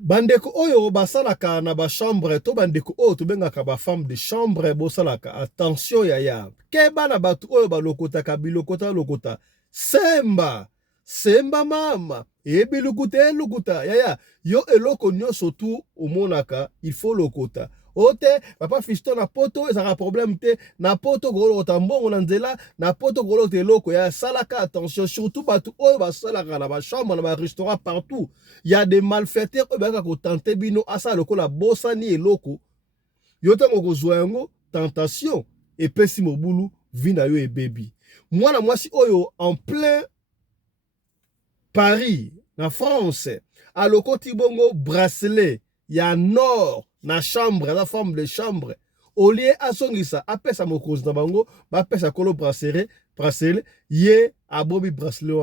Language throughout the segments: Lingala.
bandeko oyo basalaka na ba chambre to bandeko oyo tobengaka ba femme de chambre bosalaka attention yaya ke bana batu oyo balokotaka bilokota lokota semba semba mama ebilukuta elukuta yaya yo eloko nyonso tu omonaka il faut lokota ote papa fiston na poto ezaka problème te na poto kolokota mbongo na nzela na poto kolokota eloko ya salaka attention surtout batu oyo basalaka na ba chambre na ba restaurant partout il y a des malfaiteurs oyo bayaka kotante bino asala lokola bosani eloko yo ntango kozwa yango tentation epesi mobulu vi na yo ebebi mwana mwasi oyo en plein Paris na France alokoti bongo bracelet ya nord na chambre la femme de chambre olie asongisa apesa mokonzi na bango bapesa kolo bracelet ye abobi bracelet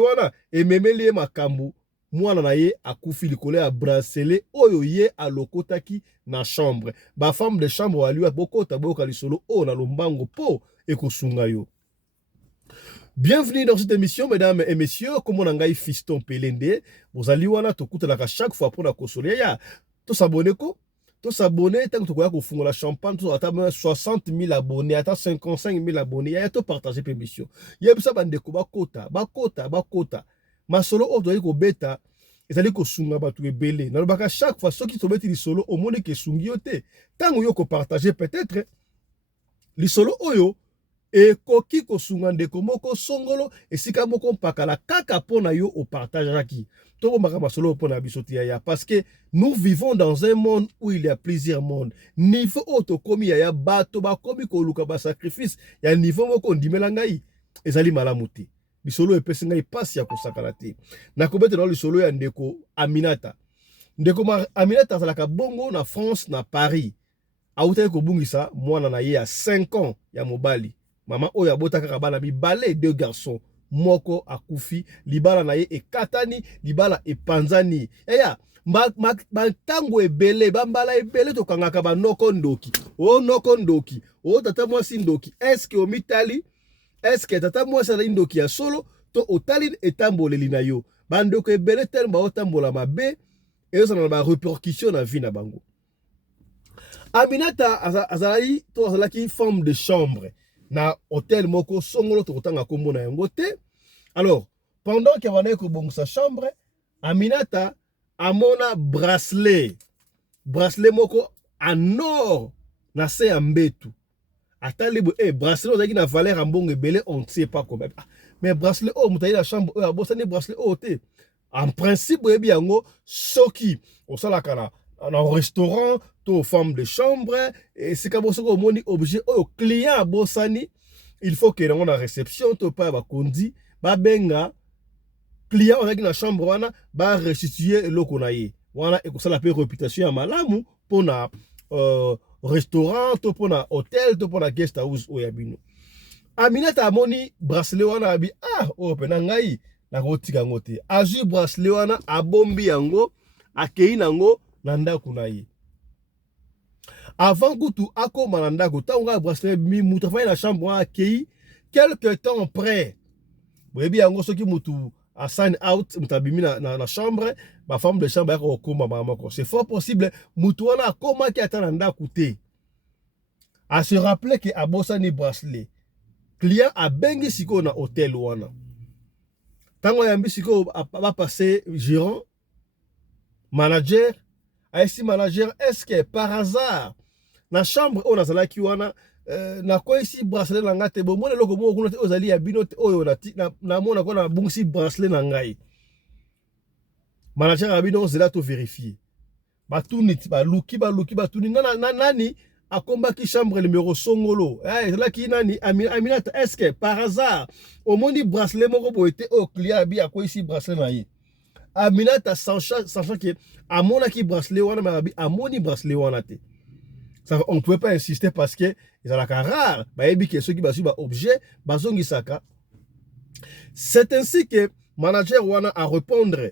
wana ememeli ye makambo mwana na ye akufi likolo ya bracelet oyo ye alokotaki na chambre ba femme de chambre waliwa bokota boyoka lisolo oyo na lombango po ekosunga yo. Bienvenue dans cette émission, mesdames et messieurs. Comme on a Fiston Pelende, vous allez voir, tout chaque fois pour la consoler. Tout s'abonner, tant que vous faites la champagne, tout à 60 000 abonnés, à 55 000 abonnés, il y a tout partager l'émission. Il y a ça, bakota. Ma solo, on doit être bêta. Et ça dit que sunga batu ebele. Na lobaka chaque fois ceux qui sont bêtis solo au monde que sungi yote. Tant que vous partager peut-être les solo oyo et koki kosunga ndeko moko songolo esika moko mpakala kaka pona yo au partage qui to maka solo pona bisoti ya parce que nous vivons dans un monde où il y a plusieurs mondes niveau auto komi ya bato ba komi ko luka ba sacrifice ya niveau moko ndimela ngai ezali malamuti bisolo epesi ngai pasi ya kosakala te na kobeta na lisolo ya ndeko Aminata azalaka bongo na France na Paris autaki kobungisa mwana na ye ya 5 ans ya mobali Maman oya botaka bana mibale 2 garçons moko akufi libala na ye ekatani libala epanzani eya tango ebele bambala ebele to kangaka ba noko ndoki o tata mwasi ndoki eske o mitali eske tata mwasi na ndoki ya solo to otali etamboleli na yo bandoko ebele tellement ba otambola mabe ezo na ba répercussion na vie na bango. Aminata azalaki to azalaki femme de chambre na hôtel moko songolo to kotanga kombo na yango te. Alors, pendant qu'il y avait ko sa chambre, Aminata amona bracelet moko en or na se ambetu. Atali bracelet ozaki na valeur en bongo belé on ne sait pas comment. Mais bracelet o mutayi la chambre o abosani bracelet o te. En principe ebi yango soki osalaka na restaurant to femme de chambre et c'est comme ça qu'on dit objet au client bosani il faut que on a réception to pas ba kondi ba benga client on a na chambre wana ba restituer loko na ye wana e ko sala pe réputation ya malamu pona restaurant to pona hôtel to pona guest house o ya bino. Aminata amoni bracelet wana abi o pena ngai na kotika ngote azu bracelet wana abombi yango akei nango na ndako na ye. Avant que ako mananda ko tanga bracelet mi muta fa na chambre akei quelque temps après bebi yango soki mutu a sign out mutabimi na chambre ba femme de chambre ko koma mama ko c'est fort possible mutu wana akoma ki atana ndako te a se rappeler que abosa ni bracelet client a bengi siko na hôtel wana tango yambi siko ba passer gérant manager Aïsi manager, est-ce que par hasard, na chambre on a zala ki wana, na kwa isi bracelet na ngate, bon, mwana loko mwana kuna te ozali ya binote oyo na mwana kwa na bungsi bracelet na ngai. Manager a bino zela to vérifier. Batuni, baluki, batuni, nani, a combat ki chambre numéro songolo. Zela ki nani, Aminata, est-ce que par hasard, au monde bracelet moko po ete o client bi a kwa isi bracelet na ye. Aminata sachant que amona ki bracelet wana mabi amoni bracelet wana te. Ça on ne pouvait pas insister parce que ils ont la rare ba ebi que ceux qui basu ba objet bazongi saka. C'est ainsi que manager wana a répondre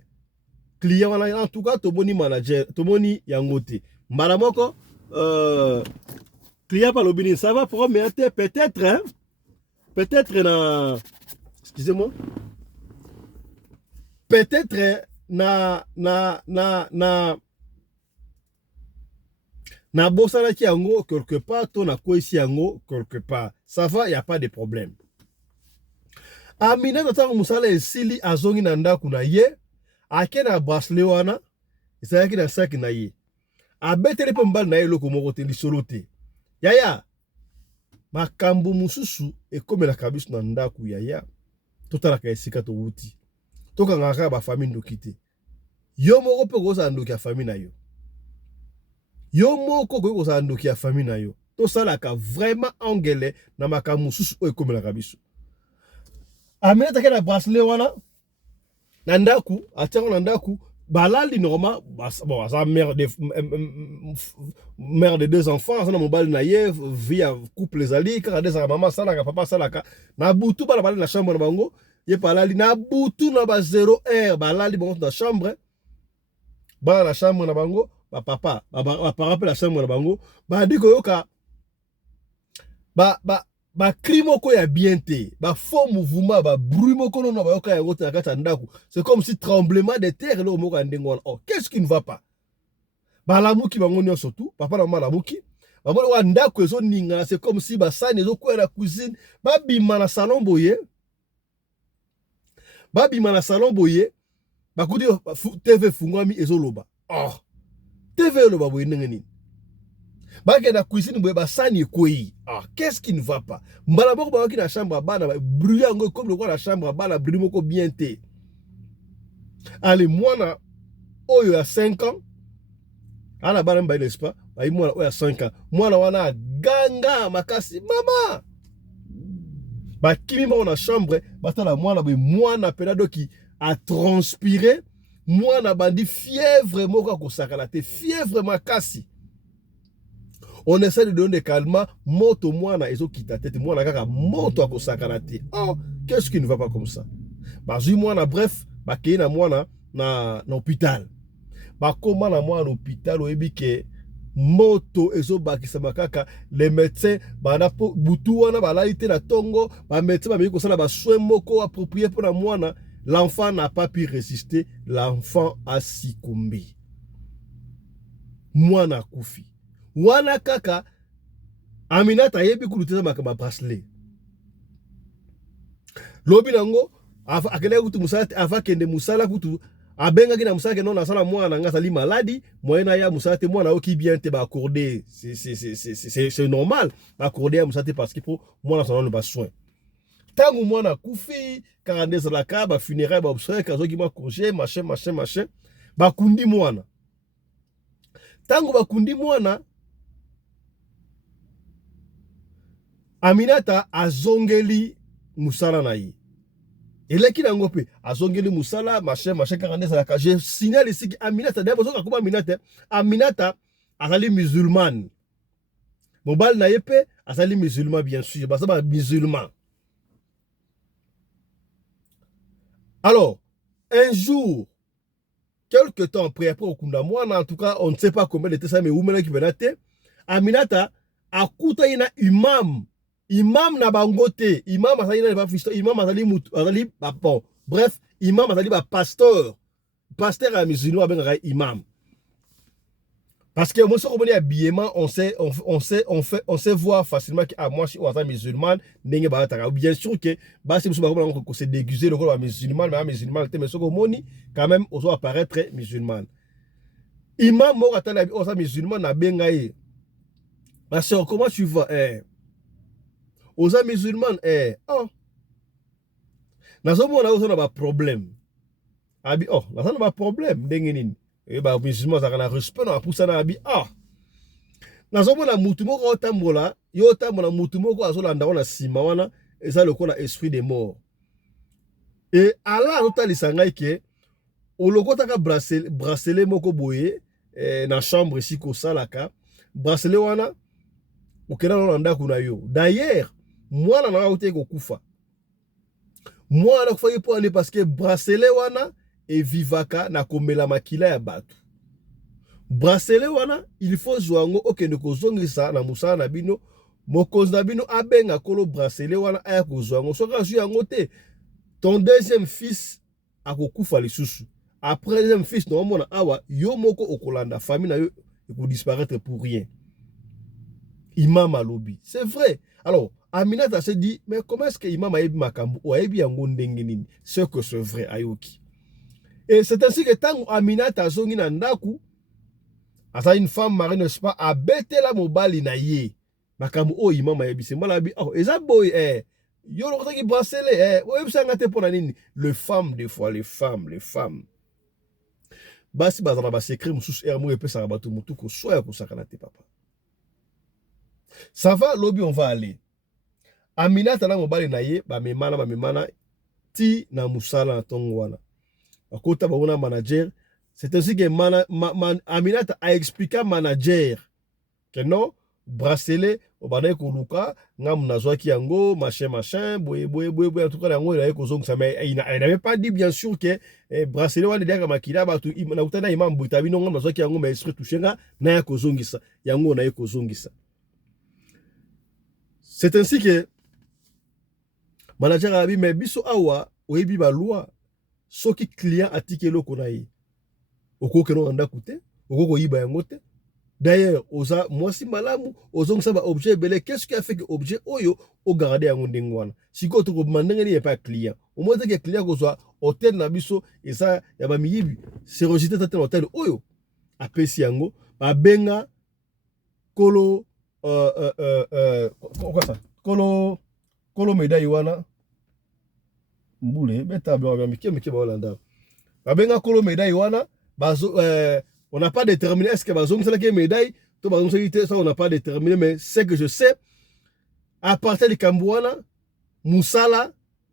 client wana en tout cas to boni manager to boni yangote. Mbala moko client pa lobini ça va pour mais peut-être hein peut-être na excusez-moi peut-être na bosana ki yango quelque part to na kwesi yango quelque part ça va, y a pas de problème. Aminata tango musala esili azongi na ndako na ye ake na bracelet wana ezalaki na sac na ye abeteli mpe mobali na ye eloko moko te lisolo te yaya makambo mosusu ekomelaka biso na ndako yaya totalaka esika towuti tokangaka kaka bafamille ndoki te yo moko mpe kozala ndoki ya famille na yo yo moko koki kozala ndoki ya famille na yo tosalaka vraiment angele na makambo mosusu oyo ekomelaka biso. Aminata ke na bracelet wana na ndaku atiango na ndaku balali normal bon ça mère de deux enfants ça na mobali na ye via couple ezali kaka des mama salaka papa salaka na butu bala balali na chambre na bango ye balali na butu na ba 0h balali bango na chambre bala na chambre na bango ba papa ba parapluie la chambre na bango ba di koyoka ba cri moko ya bien te ba faux mouvement ba bruit moko non ba yoka yango te na kati ya ndako c'est comme si tremblement de terre le moko ndenge wana. Oh, qu'est-ce qui ne va pas? Ba lamuki bango nyonso tout papa na mama lamuki ba mona wa ndako ezo ninga c'est comme si ba sani ezo kwela cuisine ba bima na salon boye ba kudi TV fungwami ezo loba. Oh, TV loba boye ndenge nini bake na cuisine boye basani ekoi. Ah, qu'est-ce qui ne va pas? Mbala moko ba na chambre bana bruit yango comme le quoi la chambre bana bruit moko bien te. Allez mwana oyo ya 5 ans ala bana mba n'est-ce pas? Ba mwana oyo ya 5 ans mwana wana ganga makasi mama ba kimi mo na chambre batala mwana boye mwana pelado qui a transpiré mwana bandi fièvre moko ko sakala te fièvre makasi. On essaie de donner des calmants, moto mwana ezo kita tete mwana kaka moto akosakana te. Oh, qu'est-ce qui ne va pas comme ça? Bazui mwana bref, bakei na mwana na hôpital. Bakoma na mwana na hôpital oyebi ke moto ezo bakisa makaka les médecins bana butu wana balali te na tongo, ba médecins ba meko sala ba soin moko approprié pour la mwana, l'enfant n'a pas pu résister, l'enfant a succombé. Mwana kufi. Wana kaka Aminata yebi kuluteza makamba bracelet lobi nango akele kutu musala ava kende musala kutu abenga kina musala ke non na sala mwana nga sali maladi moyena ya musala te mwana oki bien te ba accorder c'est normal ba accorder ya musala te parce que pour mwana sana ne ba soin tangu mwana kufi 42 la ka ba funérailles ba observer kazoki ma congé machin ba kundi mwana tangu ba kundi mwana Aminata azongeli musala na ye. Eleki nango pe azongeli musala machin 42 la ka. Je signale ici que Aminata d'abord soka kuma Aminata azali musulmane. Mobile na ye pe azali musulman bien sûr, basa ba musulman. Alors, un jour quelque temps après okunda mwana en tout cas on ne sait pas combien de temps ça mais umela ki benate Aminata akuta ina imam na bangote imam azali na ba fisto imam azali mutu azali bon bref imam azali ba pasteur à musulman benga imam parce que moi so komoni habillement on sait voir facilement que moi si on est musulman ndenge ba taka bien sûr que ba si musu ba ko se déguiser le rôle musulman mais musulman te mais so komoni quand même on doit apparaître musulman imam mo atana on est musulman na benga ye ma soeur comment tu vas aux amis musulmans oh nazo mona ozo na ba problème abi oh nazo na ba problème ndenge nini ba musulmans za na respect na pousa na abi ah nazo mona mutu moko otambola yo tambola mutu moko azolanda wana sima wana eza lokola esprit de mort et ala otalisa ngai ke olokotaka bracelet moko boye na chambre ici ko salaka bracelet wana okena na ndako na yo d'ailleurs mwana na ote ko kufa mwana kufa yipo ani parce que bracelet wana e vivaka na komela makila ya batu bracelet wana il faut zwango okende ko zongisa na musala na bino mokonzi na bino abenga kolo bracelet wana aya ko zwango soka zu yango te ton deuxième fils akokufa lisusu après deuxième fils normalement awa yo moko okolanda famille na yo pour disparaître pour rien. Imam alobi. C'est vrai. Alors, Aminata se dit, mais comment est-ce que Imam a makambo ou a yango ndenge nini? Ce que c'est vrai ayoki. Et c'est ainsi que tant Aminata zongi na ndaku, asa une femme mariée n'est-ce pas a bête la mobali na ye. Makambo o Imam a yebi se malabi. Oh, eza boy yo lokota ki bracelet o yebisa ngate pona nini? Le femme des fois les femmes. Basi bazana ba secret mususu ermo epesa bato mutu ko soya ko sakana te papa. Ça va, lobby, on va aller. Aminata na mobali na ye, ba memana, ti na musala na tongwana. Akota ba una manager, c'est ainsi que Aminata a expliqué à manager que non, bracelet, obane koluka, ngam nazwaki yango, machin, boye, en tout cas, yango, il a kozong ça, mais il n'avait pas dit bien sûr que bracelet, wane diaka makila, batu, na utana imam butabi, non, ngam nazwaki yango, mais esprit touché nga, na ya kozongisa, yango na ya kozongisa. C'est ainsi que manager a dit, mais biso awa, oyebi ba loi, soki client atike loko na ye. Oko keno anda kute, oko ko yiba yango te. D'ailleurs, oza mwasi malamu, ozong saba objet belé, qu'est-ce qui a fait que objet oyo o garder yango ndengwana. Siko to ko mandenge ni pas client. Au moins que client ko soit hôtel na biso et ça ya ba miyibi, c'est rejeté tata hôtel oyo. Apesi yango, ba benga kolo quoi ça? Kolo médaille wana mbule beta ba mike ba Hollanda. Ba benga kolo médaille wana bazo on n'a pas déterminé est-ce que bazong c'est la médaille to bazong c'est ça on n'a pas déterminé mais c'est que je sais à partir de Kambouana musala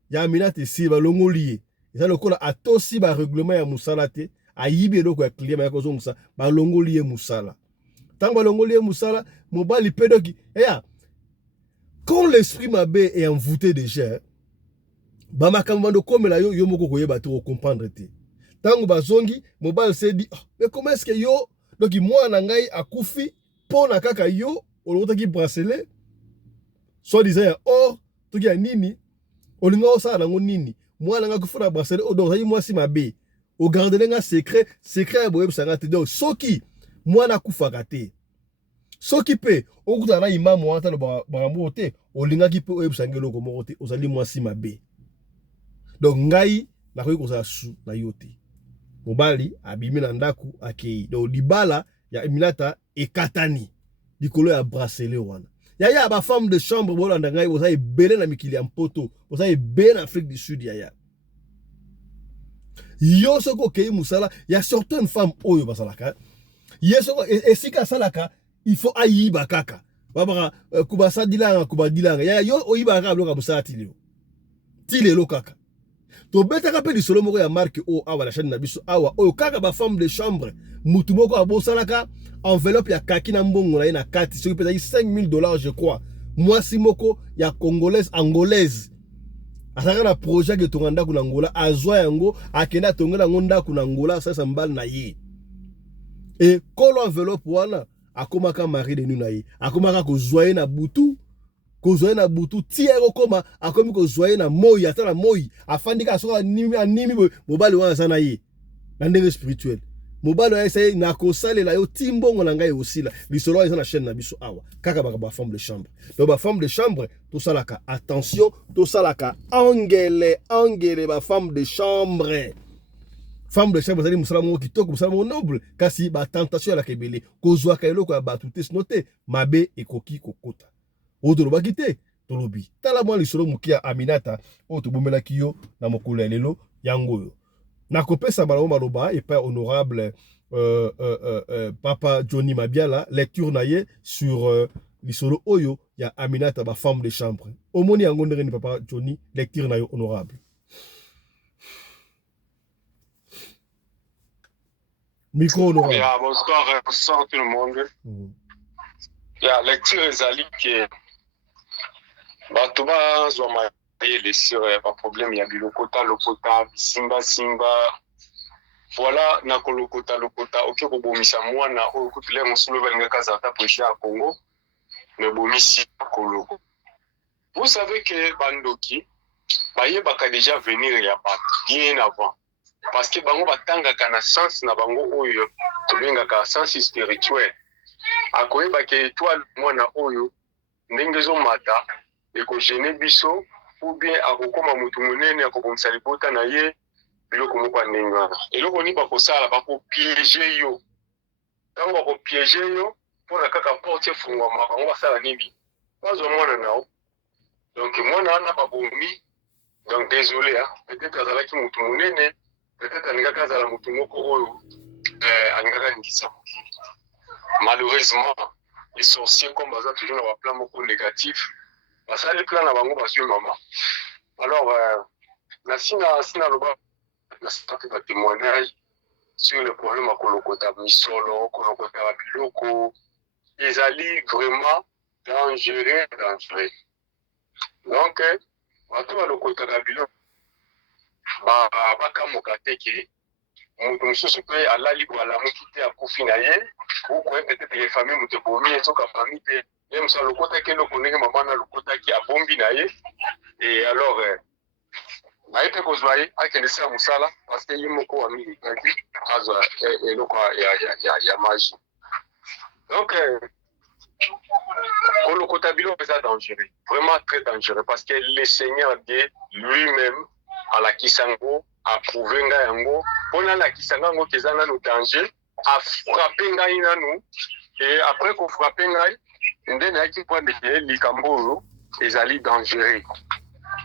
ya Aminata si ba longolié. Ça le kola atosi ba règlement ya musala te ayibi eloko ya client ya kozong ça ba longolié musala. Tant ba longolié musala mobali pedoki ya quand l'esprit mabé est envoûté déjà, ba makambo comme la yo moko koyeba to comprendre te. Tango bazongi, mobile se dit, oh, mais comment est-ce que yo, donc moi na ngai akufi pona kaka yo, olota ki bracelet, soit disant or, to ki nini, olinga osa na nini, moi na nga kufu na bracelet, o donc moi si mabé, o garder nga secret ya boyeb sanga te donc soki moi na kufa kate. Soki pe okuta na imam wanta lo barambo te olinga ki pe oyebisanga loko moko te ozali mwasi mabe. Donc ngai na koyi kozala su na yote. Mobali abimi na ndaku akei. Donc libala ya Aminata ekatani likolo ya bracelet wana. Ya ba femme de chambre bolanda ngai oza ebele na mikili ya mpoto, oza ebele na Afrique du Sud ya. Yo soko kei musala ya surtout une femme oyo basalaka. Yeso esika salaka il faut ayiba kaka. Babara kubasa dilanga kubadilanga. Ya yo oyiba kaka bloka busati leo. Tilelo kaka. To beta ka pe di solo moko ya marque o awa la chaîne na biso awa oyo kaka ba femme de chambre mutu moko abosalaka enveloppe ya kaki na mbongo na ye na kati soki pesa $5,000 je crois. Mwasi moko ya congolaise angolaise. Asaka na projet ke tonganda ku na Angola azwa yango akenda tongela ngonda ku na Angola sasa mbali na ye. Et kolo enveloppe wana akomaka mari de nunaye akomaka kozwaye na butu tiero koma akomi kozwaye na moyi ata na moyi afandika soka animi mobali wana sana ye na ndenge spirituel mobali wana essaye na kosalela yo timbongo na ngai osila lisolo eza na chaîne na biso awa kaka baka ba femme de chambre donc ba femme de chambre to salaka attention to salaka angele ba femme de chambre. Femme de chambre, c'est musala mo kitoko, musala mo noble. Kasi ba tentation la kebele, kozwa ka eloko ya batute snote, mabe ekoki kokota. Odolo bakite, tolobi. Tala mo lisolo mukia Aminata, o to bomela kiyo na mokolo ya lelo yango yo. Na kopesa balo maloba et pas honorable Papa Johnny Mabiala, lecture na ye sur lisolo oyo ya Aminata ba femme de chambre. Omoni yango ndenge Papa Johnny, lecture na yo honorable. Micro honorable. Yeah, bonsoir tout le monde. Yeah, lecture ezali que bato bazwa mayele sur pas problème ya bilokota lokota simba voilà na kolokota ok kobomisa mwana oyo kutile mosolo balinga kazata président ya Congo mais bomisi koloko. Vous savez que bandoki bayebaka déjà venir ya pas bien avant. parce que bango batangaka na sens na bango oyo tobengaka sens spirituel. Akoyeba ke étoile mwana oyo ndenge ezomata ekogene biso ou bien akokoma mutu munene akobomisa libota na ye biloko moko ya ndenge wana. Eloko nini bakosala bakopiege yo, ntango bakopiege yo mpona kaka porte efungwama bango basala nini bazwa mwana nao. Donc mwana wana babomi, donc désolé peut-être azalaki mutu munene, peut-être alingaka azala mutu moko oyo alingaka ngisa mokili. Malheureusement les sorciers comme baza toujours na baplan moko négatif basali plan na bango bazwi mama. Alors sina loba na témoignage sur le problème ya kolokota misolo, kolokota biloko ezali vraiment dangereux. Donc bato balokotaka biloko bakamoka te ke mutu mosusu mpe alali bwalamuki te akufi na ye, okoye peut-être ye famille mutu ebomi ezoka famille te ye mosu alokotaki eloko ndenge mama na alokotaki abombi na ye. Et alors aye mpe kozwa ye akende sila mosala parce que ye moko amikaki azwa eloko ya magie. Donc kolokota biloko eza dangereux, vraiment très dangereux, parce que le Seigneur Dieu lui-même alakisa yango, aprouve ngai yango, mpona alakisa ngai yango keza nanu danger, afrappe ngai nanu, et après kofrappe ngai nde nayaki kwandeke likambo oyo ezali dangereux.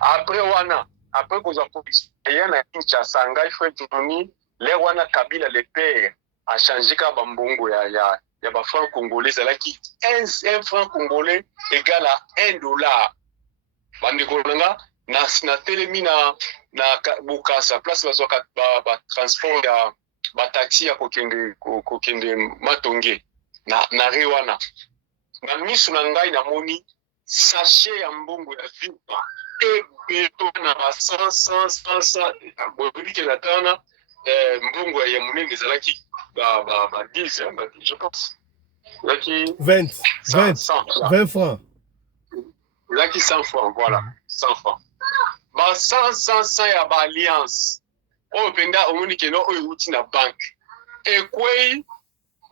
Après wana, après kozwa policier na Kinshasa ngai frère Johnny, le wana Kabila le père a changé ka bambongo ya ba franc congolais ezalaki un franc congolais égal à $1. Bandeko nanga na telemi na Bukasa place bazwaka ba transport ya ba taxi ya kokende Matonge na Rewana. Na misu na ngai na moni sachet ya mbongo ya vipa et beto na 100 bobi ke natana mbongo ya munene ezalaki ba 10 je pense. Laki 20 francs. Laki 100 francs, voilà, 100 francs. Ba 100 ya ba alliance. O penda omoni ke no oyo uti na bank. Ekwei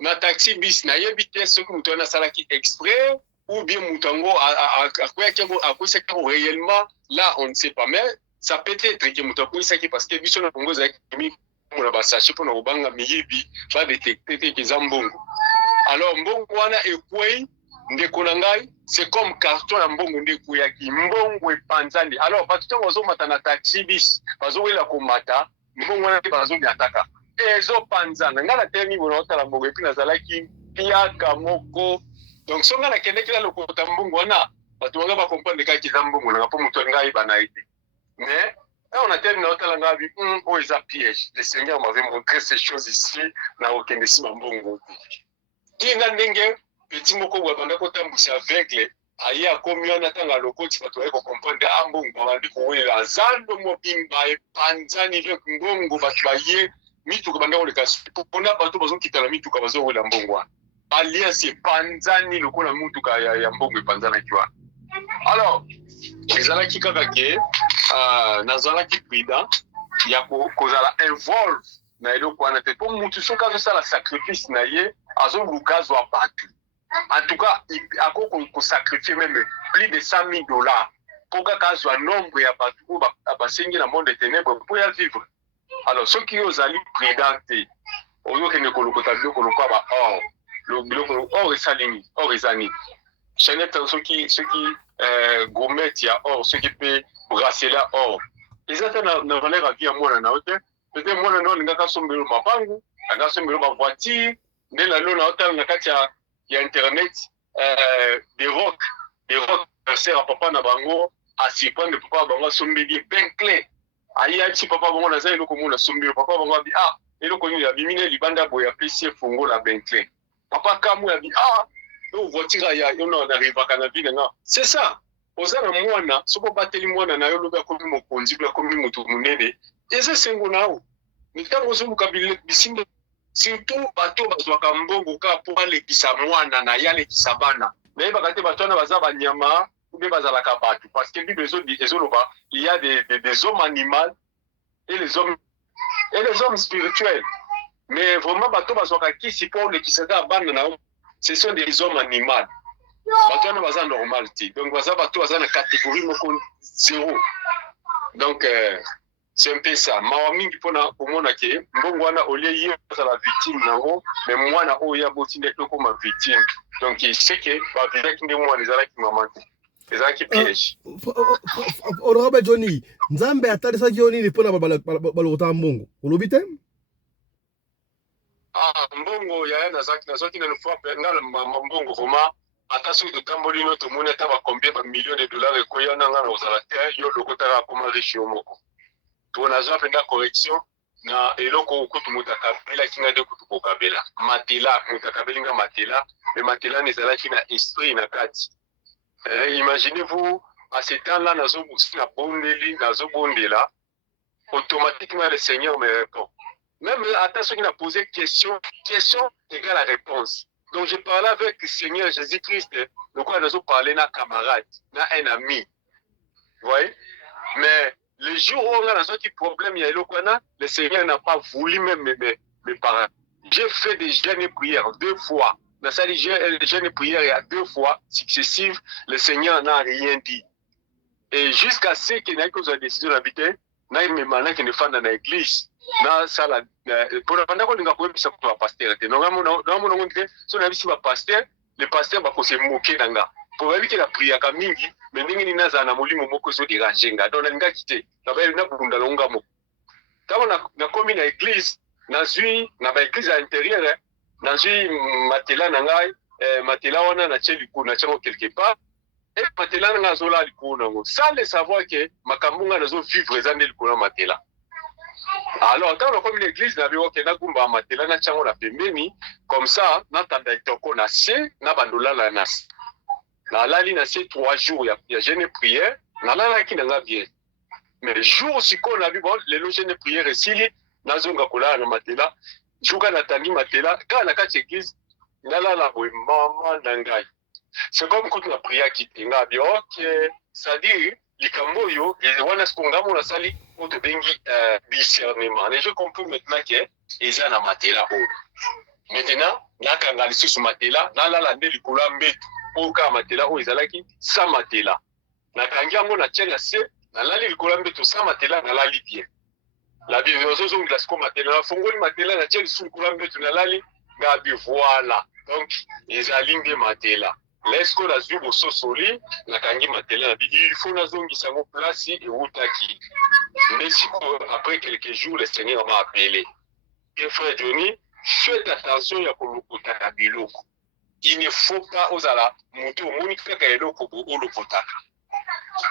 na taxi bis na yebite soki mutu na salaki exprès ou bien mutango akwesa ko réellement, là on ne sait pas, mais ça peut être que mutu akwesa ki parce que biso na Congo za kimi mona ba sachet pour na obanga miyibi va détecter que zambongo. Alors mbongo wana ekwei ndeko na ngai c'est comme carton ya mbongo ndeko ya kimbongo epanzani. Alors bato tango bazomata na taxi bis bazowela komata mbongo wana bazo nyataka ezo panzana ngana temi bona otala mbongo epi nazalaki piaka moko. Donc songa na kende kila lokota mbongo wana bato banga ba comprendre ka kiza mbongo na po muto ngai bana ite. Mais on a tellement otala ngabi oh eza piège. Le Seigneur m'avait montré ces choses ici na okende si mbongo. Kina ndenge petit moko bwa banda kotambusa aveugle aye akomi wana tanga lokoti bato baye ko comprendre mbongo bandi kowelela zando mobimba epanzani le mbongo bato baye mituka banda koleka pona bato bazokitala mituka bazowela mbongo alliance epanzani lokola mutuka ya mbongo epanzana kiwa. Alors ezalaki kaka ke nazalaki prudent ya kozala involve na eloko wana te po mutu soki azosala sacrifice na ye azoluka azwa bato. En tout cas, il a sacrifié même plus de $100,000 pour qu'il y ait un nombre de dans le monde des ténèbres pour y vivre. Alors, ceux qui ont allé prédenter, au lieu que nous or, le or est salini, or est zani. Chanette, ceux qui gommettent, il y a or, ceux qui peuvent brasser là or. Ils ont dans valeur à vie à moi, peut-être moi, non, il y a un sombelo ma pangu, il y a un sombelo ma voiture, mais la lune il y a internet des rocs sert à papa na bango à surprendre papa bango sombeli ben clé ayi ati papa bango na zai loko mona sombeli papa bango bi eloko ni ya bimine libanda boya PC fongo la ben clé papa kamu ya bi no voiture ya yo na arriva kana vile nga c'est ça ozana mwana soko bateli mwana na yo loba komi mokonzi bya komi mutu munene eze sengo nao nitango zo mukabile bisimbe. Surtout bato bazwaka mbongo ka po alekisa mwana na yalekisa bana mais bakate bato na baza banyama ou bien bazalaka bato parce que Bible ezoloba il y a des hommes animaux et les hommes et les hommes spirituels. Mais vraiment, bateau bazwaka kisi pour les kisaka abandona, ce sont des hommes animaux. Bateau na baza normal ti. Donc baza bateau baza na catégorie moko zéro. Donc c'est un peu ça. Mawa mingi pona komona ke mbongo wana olie ye za la victime nango, mais mwana oya botinde to comme victime. Donc il sait que ba vivre ki ndemo wana ezala ki maman. Ezala ki piège. Honorable Johnny, Nzambe atalisa ki oni ni pona balokota mbongo. Olobi te? Mbongo ya nazaki na fois ngala mbongo vraiment ata soki totamboli no tomoni ata bacombien ba millions de dollars ekoya na nga na ozala te yo lokotaka koma riche yo moko to nazwa mpenza correction na eloko kutu moto akabelaki nga nde kutu kokabela matela moto akabelinga matela mais matela nezalaki na esprit na kati. Imaginez-vous à ce temps-là nazobondela automatiquement le Seigneur me répond. Même à ceux qui m'ont posé question égale la réponse. Donc je parlais avec le Seigneur Jésus-Christ, de quoi nous avons parlé d'un camarade, d'un ami. Vous voyez? Mais le jour où on a un problème, il y a le Seigneur n'a pas voulu même me parler. J'ai fait des jeûnes et prières 2 fois. Dans ça, les jeûnes et prières, il y a 2 fois successives, le Seigneur n'a rien dit. Et jusqu'à ce qu'il y ait une décision d'habiter, n'a eu maintenant qu'il ne fasse dans l'église. Na sala pour pendant qu'on a koyebisa ko pasteur te non ngamo ngonde so na bisi ba pasteur le pasteur ba ko se moquer nanga pour éviter la prière ka mingi mais ningi ni naza na molimo moko so déranger nga donc nga kité na ba na bunda longa mo tabo na komi na église na zui na ba église à l'intérieur na zui matela nanga matela wana na tcheli ko na tchango quelque part et matela nanga zola liko nango sans le savoir que makambunga nazo vivre zande liko na matela. Alors, quand on a comme l'église, on a vu que Nagumba Matela na chango la pembeni, comme ça, n'entendait toko na se, na bandola la nas. Na lali na se 3 jours, il y a jeûne prière, na la qui n'a bien. Mais le jour si qu'on a vu bon, les jeûne prière ici, na zonga kola na Matela, jouga na tani Matela, quand la carte église, na la boy maman nangai. C'est comme quand la prière qui tinga bien, ok, c'est-à-dire likambo yo et wana skonga mo na sali oto bengi discernement. Et je comprends maintenant que eza na matela o. Maintenant nakanga lisusu matela na la nde likolo mbetu o ka matela o ezalaki sa matela. Nakangi yango na tchela se na lali likolo mbetu sa matela na lali bien. La Bible ozo ngla sko matela na fongoli matela na tchela lisusu likolo mbetu na lali ngabi voilà. Donc ezali nge matela. L'esco la zui boso soli na kangi matela il faut na zongi sango place et utaki. Mais après quelques jours le Seigneur m'a appelé. Et frère Johnny, faites attention ya kolokota na biloko. Il ne faut pas osala mutu moni kaka eloko bo olokotaka.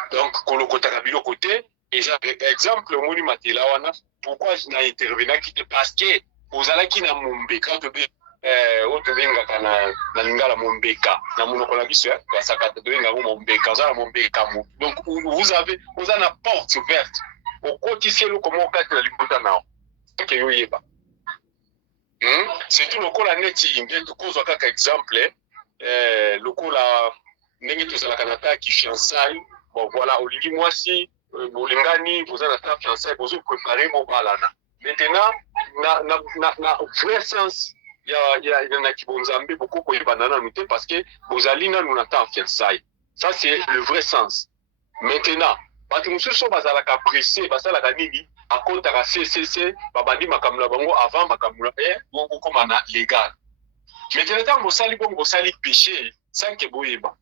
Donc kolokota na biloko te et exemple moni matela wana pourquoi je n'ai intervenu qui te parce que osala ki na mombeka to be otobengaka na lingala mombeka na monoko na biso ya sakata tobengaka mombeka oza na mombeka mo donc vous avez oza na porte ouverte okotisi eloko moko kati na libota nao ke yo yeba surtout lokola neti nde tokozwa kaka exemple lokola ndenge tozalaka na ta ki fiançailles bon voilà olingi mwasi bolingani boza na ta fiançailles bozo préparer bobalana maintenant na vrai sens il y a qui vont zamber beaucoup pour les bananes parce que vous allez nous n'entend fiançailles. Ça c'est le vrai sens. Maintenant, parce que nous sommes à la capricée, parce que la nini à compte à CCC, babadi makamula bango avant makamula ou comme ana légal. Maintenant, vous sali bon, vous sali péché sans que vous yeba.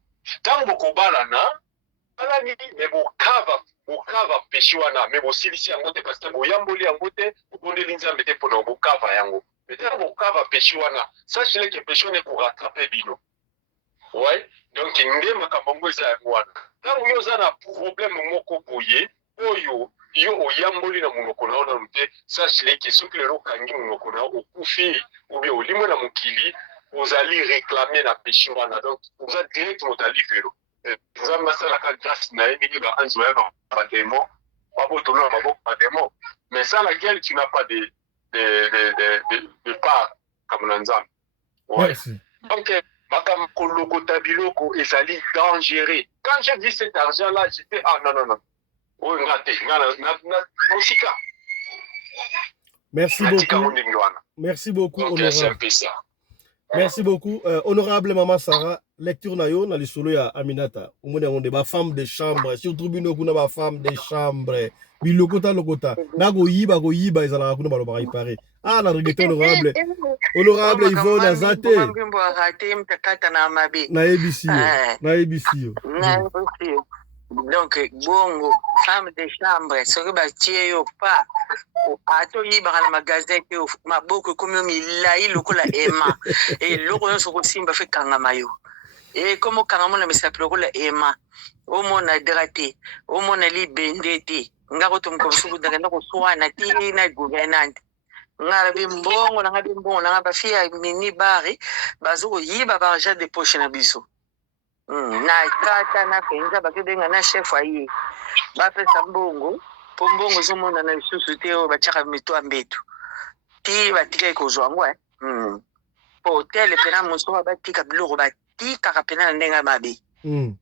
Tant que vous balana, ala ni mais vous kava péché wana, mais vous silisi en monte parce que vous yamboli en monte, vous prenez l'inza mettez pour vous kava yango. Peut-être qu'on va pêcher wana. Sachez que pêcher n'est pour rattraper bino. Ouais. Donc ngé makambongo za wana. Quand vous avez un problème moko boye, oyo oyamboli na munoko na ona mute, sachez que ceux qui le kangi munoko na okufi ou bien olimwe na mukili, vous allez réclamer la pêcher wana. Donc vous êtes directement allé faire. Vous avez massé la grâce na ni ba anzoya pas démon, pas botono pas démon. Mais sans laquelle tu n'as pas de part comme l'anzam. Ouais. Donc, makam kolokota biloko ezali dangereux. Quand j'ai vu cet argent-là, j'étais non. Oh, ngate, ngana, musika. Merci beaucoup. Merci beaucoup, donc honorable. c'est un peu ça. Merci beaucoup. Honorable Maman Sarah, lecture na yo na lisolo ya Aminata. Omone onde ba femme de chambre, surtout bino kuna ba femme de chambre. Bilokota lokota. Na go yiba ezala kuna ba loba ipare. Ah na regretté honorable. Honorable Yvonne Azate. Na ABC yo. Na ABC yo. Donc bongo femme de chambre soki batie yo pa ato yibaka na magasin te maboko ekomi milai lokola ema eloko nyonso kosimba fe kangama yo ekomi okangama na misapi lokola ema omona dra te omona libende te nga kotomoka bosuku ndakenda koswana ti na gouvernante nga bimbongo nanga bimbongo nanga bafi ya mini bare bazo koyiba baargent de poche na biso na kata na penza bakebenga na chef aye bapesa mbongo po mbongo zomona na lisusu te oyo batiaka mito mbetu ti batika ekozwa ngo po hotel pena mosuku batika biloko batikaka pena na ndenge mabe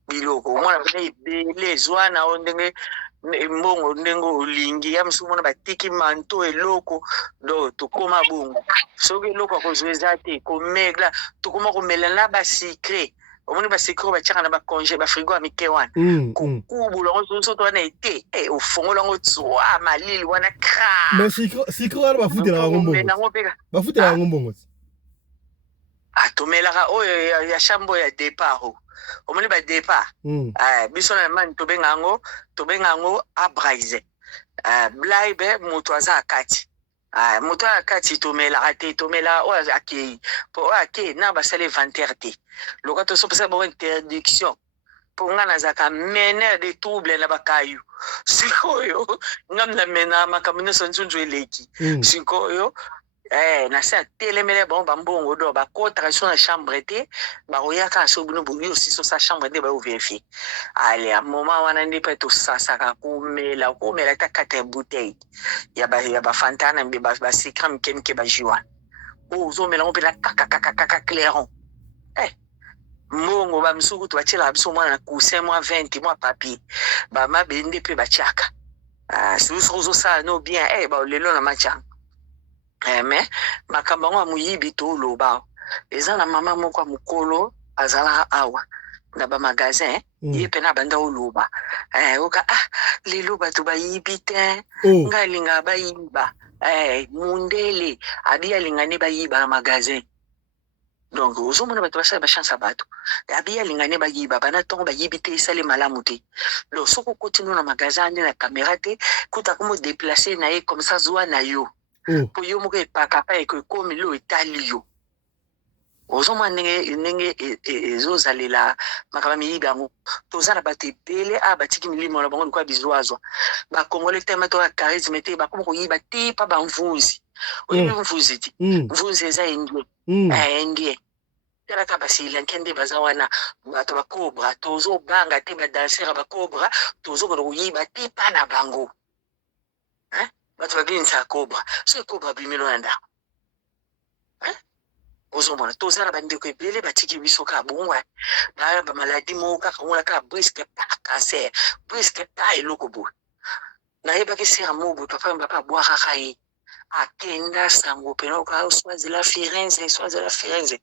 biloko omona pena ebele ezwana o ndenge mbongo ndenge olingi ya mosuku mona batiki manto eloko do tokoma bongo soki eloko akozwa eza te komegla tokoma komela na basikre omoni basikre batiaka na bakonge bafrigo ya mike wana kokubula ngo soto wana ete ofongola ngo tswa malili wana kra mais sikre wana bafutela yango mbongo bafutela yango mbongo atomelaka oyo ya chambo ya départ omoni ba départ biso na mani tobenga yango abraise blaibe moto aza akati moto akati tomelaka te tomela oyo akei po oyo akei na basala inventaire te loka tosopesa bango interdiction mpo nga nazalaka meneur de trouble na bakayu sikoyo nga mnamena makambo nyonso nzunzu eleki sikoyo nasi atelemele bango bambongo do bakotaka so na chambre te bakoyaka so bino boyi osi so sa chambre te baovérifie ale a moment wana nde mpe tosasaka komela ta kata ya bouteille ya bafantana mbe basikra mike bajui wana o ozomela ngo mpe na kakakakaka clairon mbongo bamisuku to batielaka biso mwana na coussin mwa 20 mwa papier bamabende mpe batiaka sikoyo ozosala no bien balelo na matianga mais makambo yango ya moyibi toloba eza na mama moko ya mokolo azalaka awa na bamagasin ye mpe na banda oloba oka lelo bato bayibi te ngai alingaka bayiba mundele abi alingane bayiba na magasin donc ozomona bato basala bachance ya bato abi alingane bayiba bana ntongo bayibi te esali malamu te lo soki okotino na magasin ande na kamera te kuta komo deplace na ye comme ça zwa na yo po yo moko epaka pa ekomi lo etali yo ozomona ndenge ezozalela makambo miyibi yango toza na bato ebele batiki milimo na bango likoya bizwazwa bakongole tema to ya charisme te bakoma koyiba te pa bamvunzi oyebi mvunzi ti mvunzi eza indien talaka basilanke nde baza wana bato bakobra tozobanga te badansera bakobra tozokona koyiba te pa na bango bato babinisa kobra so ekobra bimelo na ndako ozomona tozala bandeko ebele batiki biso ka bongwa baya bamaladi moko kaka ngona kaka briske pa cancer briske pa eloko boye nayebaki sera mobo papa mbapa abwakaka ye akenda sango pena oka swazela Firenze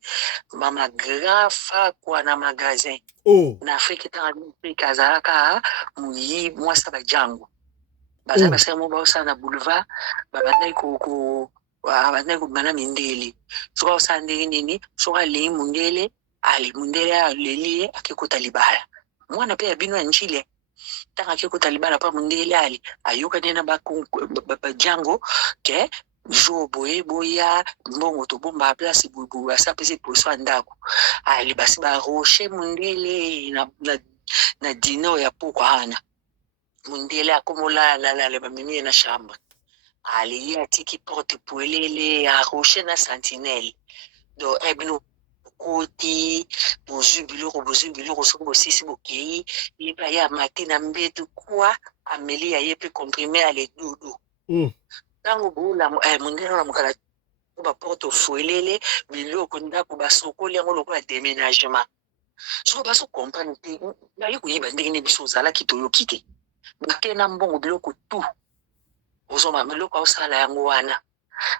mama grafa kwa na magasin na Afrika tanga azalaka muyi mwasa bajango baza basala mo baosala na boulevard babandaki abandaki komana mindele soki aosala ndenge nini soki alei mundele aleli ye akekota libala mwana mpe ya bino ya njile ntango akekota libala mpa mundele ali ayokani na bajango ke jour boye boya mbongo tobomba place bubu asapesi poso ya ndako ali basi baroche mundele na dino ya pokwa ana mundele akomolala bamimi ye na chambre ali ye atiki porte poelele arroche na sentinelle do ebino koti bozwi biloko soki bosisi bokei ye mpe aye amati na mbetu kwa ameli ya ye mpe comprime ale dudu ntango boolamu mundele olamukala baporte ofuelele biloko ndako basokoli yango lokola déménagement soki bazokomprendre te baye koyiba ndenge nini biso ozalaki toyoki te bakei na mbongo biloko tu ozoma biloko aosala yango wana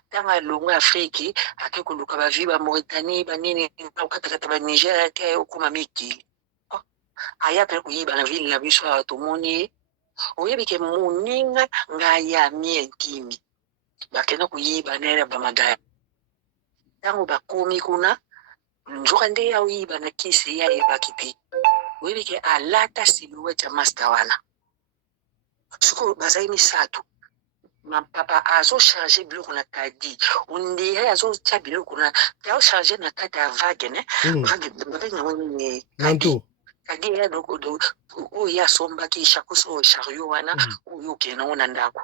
tanga longo Afrique akekuluka baviba Mauritanie banini ukata ba Nigeria te okuma mikili aya pe kuyiba na ville la biso atomoni oyebike muninga ngaya mientimi bakena kuyiba nere bamagaya tango bakomi kuna njoka nde ya uyiba na kisi ya ebakiti oyebike alata silhouette ya master wana suko bazai misatu papa azo charger biloko na kadi ondire azo tia biloko na tao charger na kati ya vague ne vague babenga woni kadi kadi ya do oyo asombaki chakoso chariot wana oyo okena ngo na ndako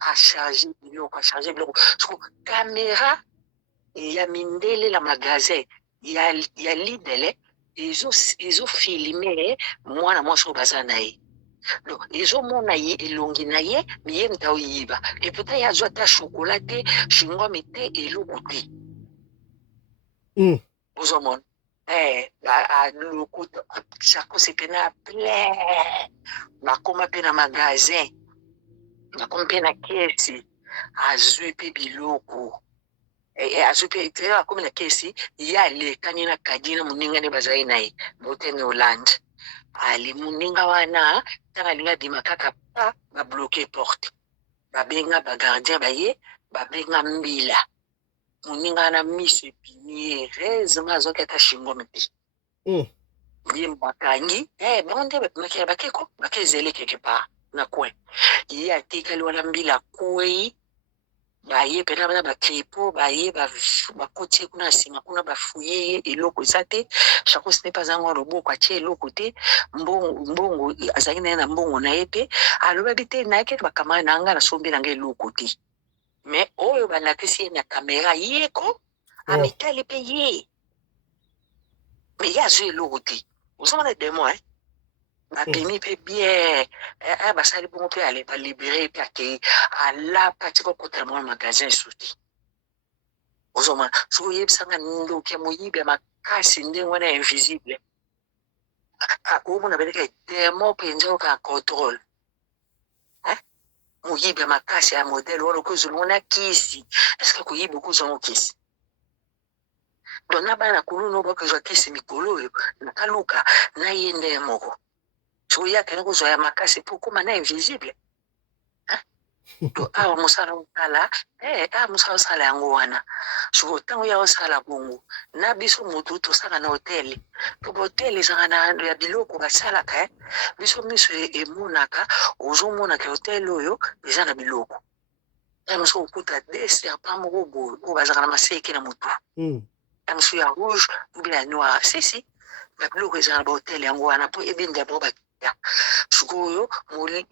a charger biloko suko kamera ya mindele la magasin ya lidele ezo filme mwana mwasi oyo baza na ye donc ezomona ye elongi na ye miye nta oyiba et pourtant ye azwa ata chokola te chingwami te eloko te ozomona lokuta chakosi mpe na plein bakoma mpe na magasin bakoma mpe na kesi azwi mpe biloko azwi mpe te akomi na kesi ye alekani na kadi na moninga nde bazali na ye botene Hollande ali moninga wana tanga alinga dima kaka pa babloke porte babenga bagardien baye babenga mbila moninga wana miso epinie heureusement azoki ata shingome te ye bakangi bango nde bapimaki bakeko bakezele quelque part na coin ye atikali wana mbila kwei baye pena bana bakripo baye bakoti kuna nsima kuna bafuye ye eloko eza te chakosi ne pazango loboko atie eloko te mbongo azalaki naye na mbongo na ye mpe alobabi te nayeke bakamara na nga nasombi na nga eloko te mais oyo balakisi ye na kamera yeko amitali mpe ye mais ye azwi eloko te ozomona demo bakemi mpe bien basali bongo mpe balibere mpe akei alapa atika okotela mwana magasin esuti ozomona soki oyebisanga ndoki ya moyibi ya makasi ndenge wana invisible omona baleka demo mpenza oka contrôle moyibi ya makasi ya modele wana okozolongo na kisi estce koyibi okozongo kisi donc na bana kuluna bakozwa kisi mikolo oyo nakaluka na ye nde moko soki yakene kozwa ya makasi mpo okóma na invisible to awa mosala osala mosala osala yango wana soki ntango ya osala bongo na biso motu tosala na hotele to bahotel ezaka na ya biloko basalaka biso miso emonaka ozomonaka hotel oyo eza na biloko mosu okuta de serpent moko boye oyo bazalaka na maseke na motu mosu ya rouge mpe ya noir sisi babiloko ezaka na bahotel yango wana mpo ebenda bango sikoyo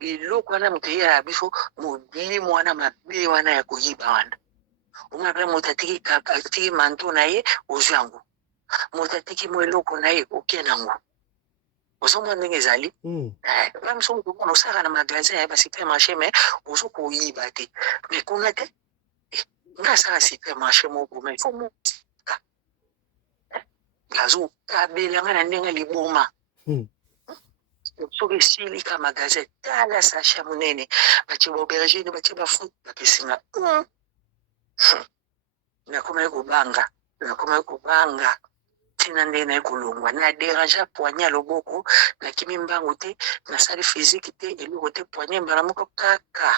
eloko wana moto eyela biso molimo wana mabe wana ya koyiba wana omona mpe moto atiki manto na ye ozwi yango moto atiki mo eloko na ye oke nango ozomona ndenge ezali miso moto omona osala na magasin ya basupermarché mais ozo koyiba te mais kuna te nga asala supermarché moko mais ifo motika azokabelanga na ndenge liboma soki esili ka magasin tala sache monene batie baaubergine batie bafruit bapesinga nakomaki kobanga ntina ndenge naye kolongwa na dérange poignet ya loboko nakimi mbangu te nasali physique te eloko te poignet mbala moko kaka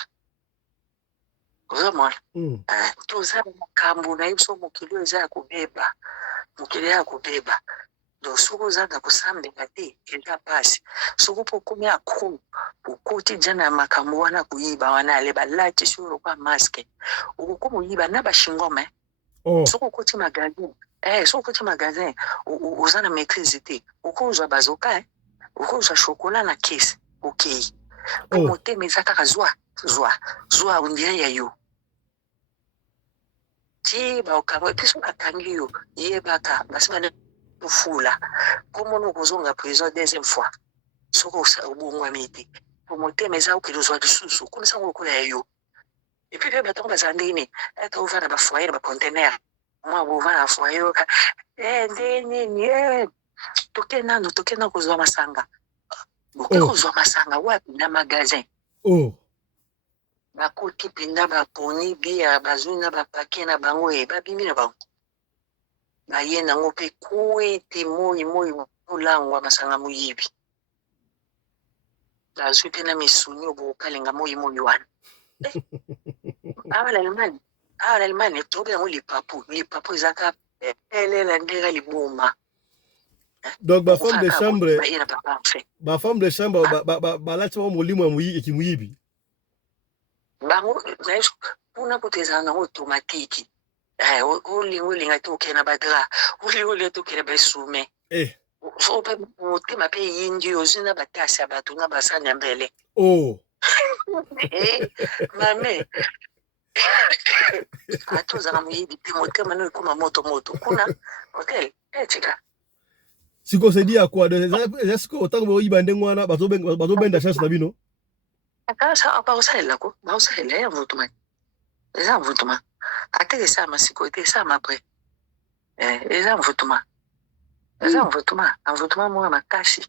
ozomona toza makambo na ye biso mokili oyo eza ya kobeba mokili ya kobeba donc soki ozanga kosambela te eza pasi soki mpo okomi akro okoti dia na makambo wana koyiba wana ale balati soki lokwa maske okokoma oyiba na bashingoma soki okoti magasin soki okoti magasin oza na maîtrise te okozwa bazoka okozwa chokola na kesi okei mpo motema eza kaka zwa ondire ya yo ti baokabo epi soki akangi yo yebaka basi bane ofula komona okozonga prison deuxième fois soki obongwami te po motema eza okende ozwa lisusu komisango lokola ya yo epuis mpe batongo bazala ndeni ata ova na bafoyer na bacontener mwa bova na foyer oka nde nini toke nano kozwa masanga oke kozwa masanga wapi na magasin bakoti pinda baponi bia bazwi na bapake na bango babimi na bango baye nango mpe kuete moi molangwa masanga moyibi bazwi mpe na misuni obokokalenga moi wana awa na Allemagne tobe yango lipapu ezaka elela ndeka liboma. Donc ma femme de chambre balati wa molimo ya kimuyibi bango kuna kutezana nango automatique olinga te okena badra olinga te okena besume so pe motema pe yindi ozwi na batasi ya bato na basani ya mbele mame atozala moyibi mpe motema no ekoma moto kuna hotel tika sikosedi ya kwa esiko otango boyiba ndenge wana bazobenda chance na bino bakosalelako bakosalela ya mvutuma eza mvutuma ateke esama siko ete esama apres eza mvutuma mwa makasi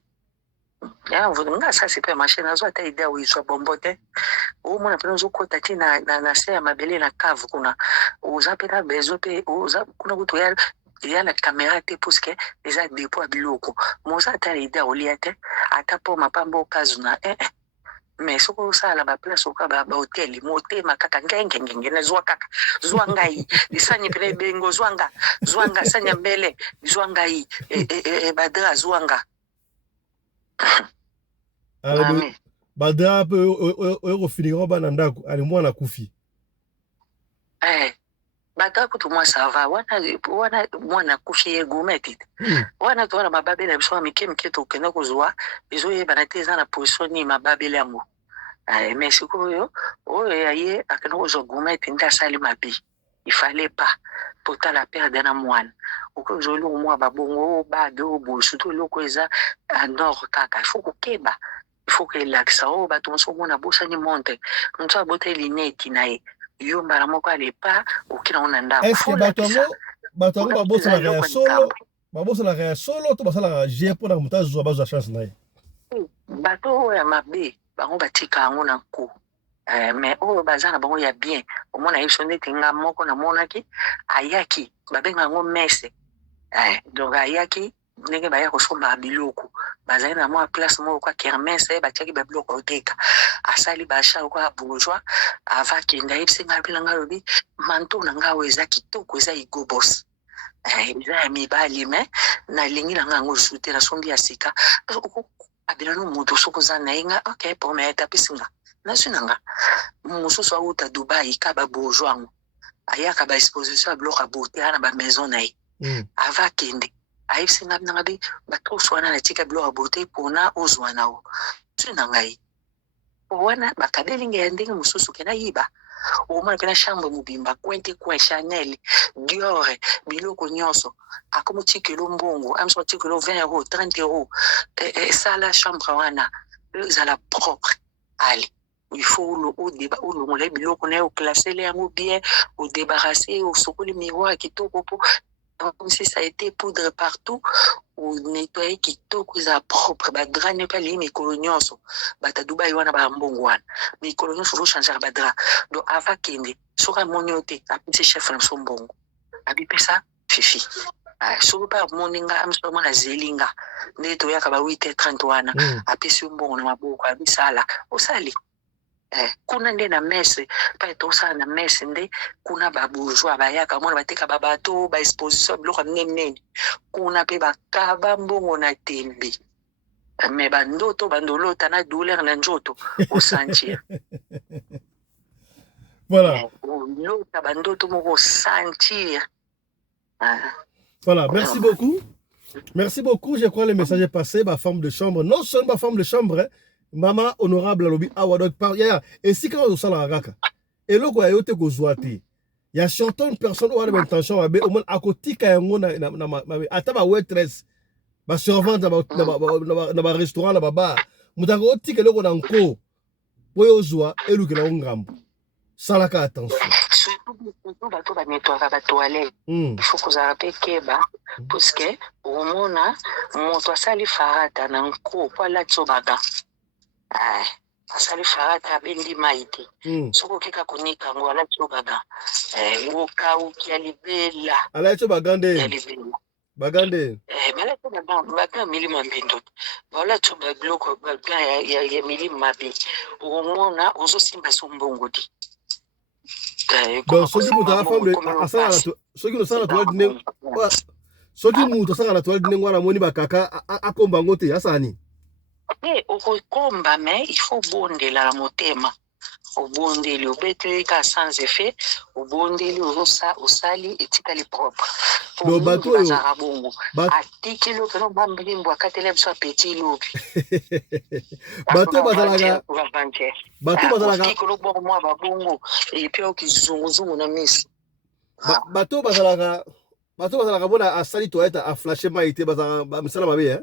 ya mvutuma nga sasi mpe machine azo ata ide oizwa bombo te omona mpena ozokota ti na se ya mabele na cave kuna oza mpe na bezo mpe oza kuna kutu ya na kamera te puske eza depo ya biloko moza ata ide aolia te ata mpo mapamba okazu na mais soko osala baplace oka bahotel motema kaka ngengengenge na zwa kaka zwa ngai lisani pene ebengo zwanga sani ya mbele zwa ngai badra zwanga badra mpe oyokofinira bana ndako ali mwana kufi badra kutu mwa sava wana mwana kufi egumeti wana towana mababele ya biso ya mike tokenda kozwa ezoyebana te eza na position ni mababele yango mais sikoyo oyo yaye akenda kozwa gumeti nde asali mabe ifale pa potala perde na mwana okozwa eloko mwa babongo bage oboye surtout eloko eza anor kaka ifo kokeba ifo koelakisa oyo bato mosuku omona bosani montre moto abota elineti na ye yo mbala moko alepa okina ngo na ndako eske bato yango babosanaka ya solo to basalaka je mpona moto azwa bazwa chance na ye bato oyo ya mabe bango batika yango na nko mais oyo baza na bango ya bien omona ye biso ndeti nga moko namonaki ayaki babenga yango mese donc ayaki ndenge baya kosombaka biloko bazali na mwa place moko kwa kermese batiaki babiloko oteka asali bashar kwa bourgeois avakenda yebisi nga bilanga lobi manto na nga oyo eza kitoko eza igobos eza ya mibali me nalingi na nga yango lisusu te nasombi ya sika abelano moto soko oza na ye nga ok pome etapisi nga nazwi na nga mosusu auta dubai ka babourgeois yango ayaka baexposition ya biloko ya beauté na bamaison na ye avakende ayebisi nga binanga bi batroso wana natika biloko ya beauté mpona ozwa na o zwi na ngai wana bakabelinga ya ndenge mosusu kena yiba omona mpena chambre mobimba kwente kwe chanel dior biloko nyonso akomi tikelo mbongo amso tikelo 20 euros 30 euros esala chambre wana ezala propre ali il faut olongola biloko na ye oklasele yango bien odebarase osokoli miroir kitoko po comme si ça a été poudre partout ou nettoyer kitoko eza propre badra ne pas les mikolo nyonso bata dubai wana bambongo wana mikolo nyonso ozochangeaka badra donc ava kende soki amoni yo te apesi chef na biso mbongo abipesa fifi soki mpe amoni nga amiso mwana zelinga nde toyaka ba 8h30 wana apesi yo mbongo na maboko abisala osali kuna nde na mese pa tosala na mese nde kuna babourgeois bayaka mwana bateka babato baexposition biloko minene kuna mpe bakaba mbongo na tembe me bandoto bandolota na douleur na nzoto osentir voilà olota bandoto moko osentir voilà merci beaucoup je crois le message est passé ma femme de chambre non seulement ma femme de chambre mama honorable alobi awa donc par ya esika ozosalaka kaka eloko ya yo te kozwa te ya certaines personnes oyo ana baintention mabe omona akotika yango ata bawaitress baservante na barestaurant na babar moto akotika eloko na nko po yo ozwa elukela ngo ngambo salaka attention surtout bato banetwaka batoilette il faut kozala mpe keba puisque omona moto asali farata na nko po alati so baga asali farata bendi maite soko kika kunika ngo ala chobaga ngoka ukia libela ala chobagande ya libela bagande mala baga milima mbendo wala choba gloko baga ya milima be umona uzo simba sombongodi donc soki mutu afambe asala soki no sala toile dine soki mutu asala na toile dine ngwana moni bakaka akomba ngo te asani okokomba mais il faut bondela la motema obondeli obeteli ka sans effet obondeli osali etikali propre no bato oyo atikili opena obambeli mbwa akateli biso apeti lobi bato bazalaka oboko mwa babongo epi okizunguzungu na miso bato bazalaka bona asali toilette aflashe mai te bazalaka bamisala mabe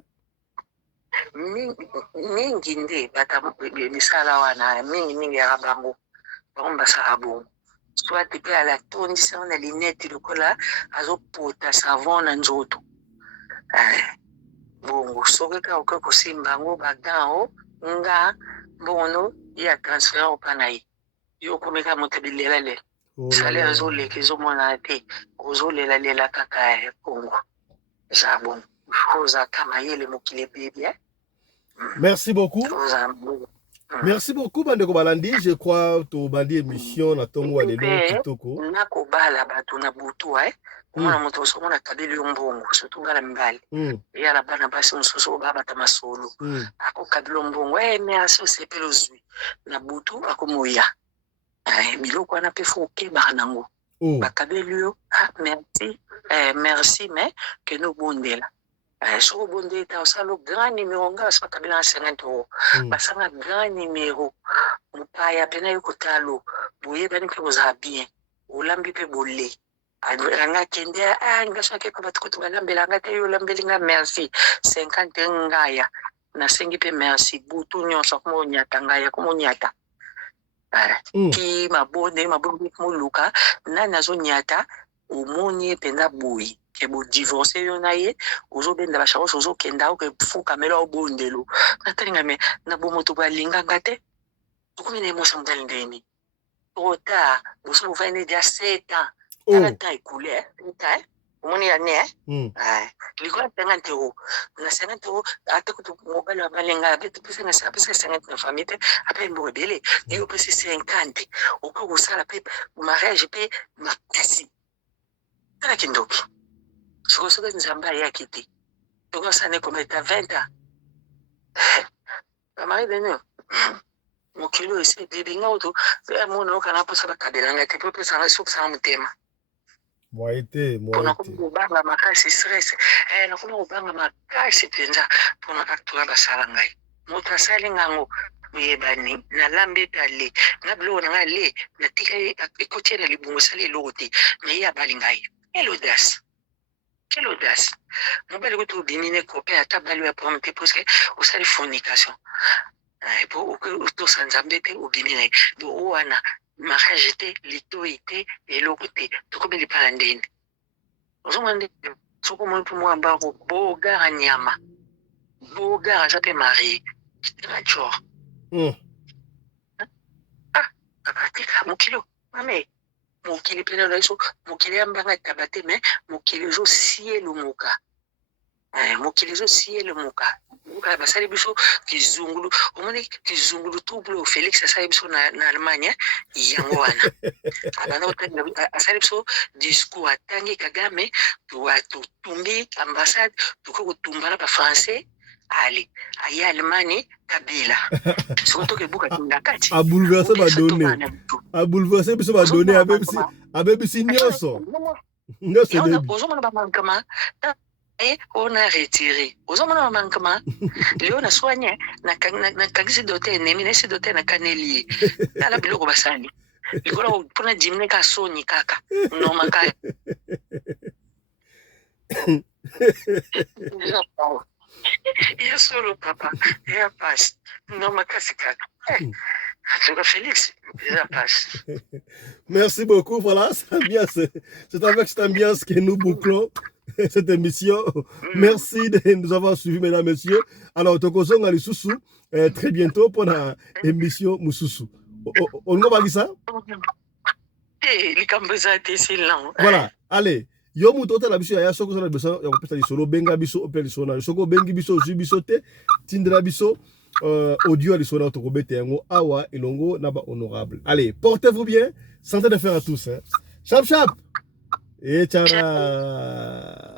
mingi nde bata misala wana mingi ya bango basala bongo soit mpe ala tondisa na linete lokola azopota savon na nzoto bongo soki kaka okoki kosimba yango bagan nga mbono ya transfert opa na ye yo okomeka moto bilela lela sale azoleka ezomona te ozolelalela kaka bongo eza bongo ozaka mayele mokili bebi merci beaucoup. Merci beaucoup bandeko balandi, je crois to bandi émission na tongo alelo kitoko. Na ko bala bato na butu mwana moto somona kabeli mbongo surtout ngala mbali. Ya la bana basi musoso baba tamasolo. Ako kabelo mbongo mais aso sepelo zwi na butu akomoya. Biloko ana pe fo ke banango. Bakabeli yo merci mais que nous bondela. Soko bonde ta osalo grand numéro nga sa kabila 50 euros basanga grand numéro mupaya pena yuko talo boye bani pe boza bien olambi pe bolle anga kende nga shake ko batiko to balambela nga te yo lambeli nga merci 50 ngaya na sengi pe merci butu nyonso ko nyata ngaya ko nyata ki mabonde mo luka na nazo nyata omoni pena boyi ebo divorce yo na ye ozobenda basharosh ozokenda okefuka melo obondelo natalinga me na bomoto balinga ngate okumi na emotion ndalindeni ota boso bofane dia 7 ans tala ta écoulé ta omoni ya ne likola 50 euros na 50 euros ate ko mobile wa balenga beto pesa na 50 na famille te après mbo rebele yo pesa 50 okoko sala pe mariage pe makasi tala kindoki sokosoka nzamba yaki te tokosane kometa 20 ans bamari beno mokilo ese bebinga oto mona okana posa bakabelanga te po pesanga sokosanga motema mpona kobanga makasi stress nakona kobanga makasi mpenza mpona actora basala ngai moto asali ngango oyebani nalambi ete ale nga biloko na ngai ale natika ekotia na libongo esali eloko te me ye abali ngai elodasi quelle audace mobali ko to bimine copain ata bali ya prompte parce que au sali fornication pour to sanzambe te obimine do wana mariage te litoite eloko te to ko beli pala ndende ozomande soko mo pour moi mbako boga nyama boga ça peut marier la chor apatika mokilo mame mokili pena na so mokili ambanga tabate me mokili zo sielo moka mokili zo sielo moka uka basali biso kizungulu omoni kizungulu tubulo Felix asali biso na Allemagne yango wana abana otanga asali biso discours atangi Kagame to tumbi ambassade to ko tumbala ba français ali ayi Allemagne Kabila surtout que buka ndakati a bouleversé biso ba donné abebisi nyonso nyonso debi ozomona ba mankama on a retiré ozomona ba mankama leo na soigne na kangisi dote nemi na si dote na kaneli ala biloko basali likolo pona jimne ka soni kaka no makaya solo papa ya passe non makasi kaka Félix, merci beaucoup. Voilà, c'est avec cette ambiance que nous bouclons cette émission. Merci de nous avoir suivis, mesdames, messieurs. Alors, Tokozong à l'Issoussou, très bientôt pour la émission Moussoussou. On va voir ça? Voilà, allez. Yo muto la biso ya soko na biso ya kopesa lisolo benga biso opela lisolo na soko bengi biso zu biso te tindra biso audio lisolo na tokobete yango awa elongo na ba honorable. Allez, portez-vous bien, santé de fer à tous hein. Chap chap. Et tchara.